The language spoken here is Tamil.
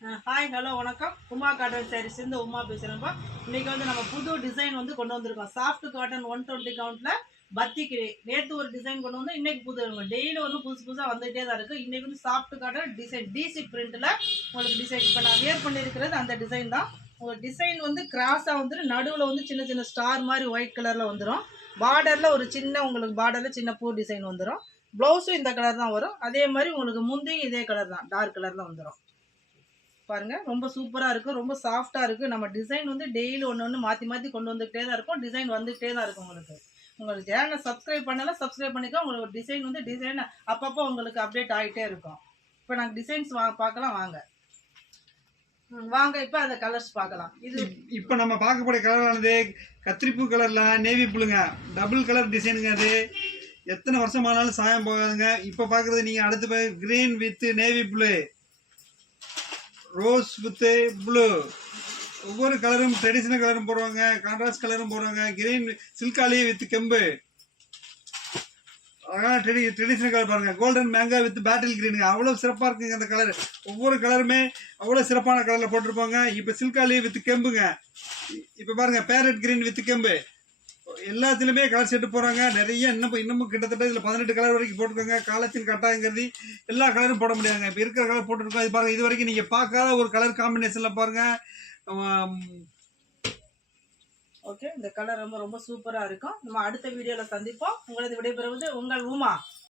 ஹாய் ஹலோ வணக்கம். உமா காட்டன் சாரீஸ் இந்த உமா பேசுகிறேன்ப்பா. இன்றைக்கி வந்து நம்ம புது டிசைன் வந்து கொண்டு வந்திருக்கோம். சாஃப்ட் காட்டன் 120 கவுண்ட்டில் பத்திக்கு நேற்று ஒரு டிசைன் கொண்டு வந்து இன்றைக்கி புது டெய்லி வந்து புதுசு புதுசாக வந்துகிட்டே தான் இருக்குது. இன்றைக்கி வந்து சாஃப்ட் காட்டன் டிசைன் டிசி பிரிண்ட்டில் உங்களுக்கு டிசைன் இப்போ நான் வேர் பண்ணியிருக்கிறது அந்த டிசைன் தான். உங்களுக்கு டிசைன் வந்து கிராஸாக வந்துடும். நடுவில் வந்து சின்ன சின்ன ஸ்டார் மாதிரி ஒயிட் கலரில் வந்துடும். பார்டரில் ஒரு சின்ன உங்களுக்கு பார்டரில் சின்ன பூ டிசைன் வந்துடும். ப்ளவுஸும் இந்த கலர் தான் வரும். அதே மாதிரி உங்களுக்கு முந்தையும் இதே கலர் தான், டார்க் கலரில் வந்துடும். பாருங்க, ரொம்ப சூப்பராக இருக்குது, ரொம்ப சாஃப்டாக இருக்குது. நம்ம டிசைன் வந்து டெய்லி ஒன்று ஒன்று மாற்றி மாற்றி கொண்டு வந்துகிட்டே தான் இருக்கும். டிசைன் வந்துகிட்டே தான் இருக்கும். உங்களுக்கு சேனலை சப்ஸ்கிரைப் பண்ணலாம், சப்ஸ்கிரைப் பண்ணிக்கோ. உங்களுக்கு டிசைன் வந்து டிசைன் அப்பப்போ உங்களுக்கு அப்டேட் ஆகிட்டே இருக்கும். இப்போ நாங்கள் டிசைன்ஸ் பார்க்கலாம் வாங்க. வாங்க இப்போ அந்த கலர்ஸ் பார்க்கலாம். இது இப்போ நம்ம பார்க்கக்கூடிய கலரானது கத்திரிப்பூ கலரில் நேவி ப்ளூங்க, டபுள் கலர் டிசைனுங்க. அது எத்தனை வருஷம் ஆனாலும் சாயம் போகாதுங்க. இப்போ பார்க்குறது நீங்கள் அடுத்து green with navy blue, rose with blue. ஒவ்வொரு கலரும் ட்ரெடிஷ்னல் கலரும் போடுவாங்க, கான்ட்ராஸ்ட் கலரும் போடுவாங்க. கிரீன் சில்காலி வித் கெம்பு, அழகான ட்ரெடிஷ்னல் கலர் பாருங்க. கோல்டன் மேங்கோ வித் பேட்டில் கிரீனுங்க. அவ்வளோ சிறப்பாக இருக்குங்க அந்த கலர். ஒவ்வொரு கலருமே அவ்வளோ சிறப்பான கலரில் போட்டிருப்பாங்க. இப்போ சில்காலி வித் கெம்புங்க. இப்போ பாருங்க பேரட் கிரீன் வித் கெம்பு. எல்லாத்துலேயுமே கலர் செட்டு போகிறாங்க. நிறைய இன்னமும் கிட்டத்தட்ட இதில் 18 கலர் வரைக்கும் போட்டிருக்காங்க. காலத்தின் கட்டாயங்கிறது எல்லா கலரும் போட முடியாதுங்க. இப்போ இருக்கிற கலர் போட்டுருக்கோம். இது பாருங்கள், இது வரைக்கும் நீங்கள் பார்க்காத ஒரு கலர் காம்பினேஷனில் பாருங்கள். ஓகே, இந்த கலர் ரொம்ப ரொம்ப சூப்பராக இருக்கும். நம்ம அடுத்த வீடியோவில் சந்திப்போம். உங்களது விடைபெறுவது உங்கள் உமா.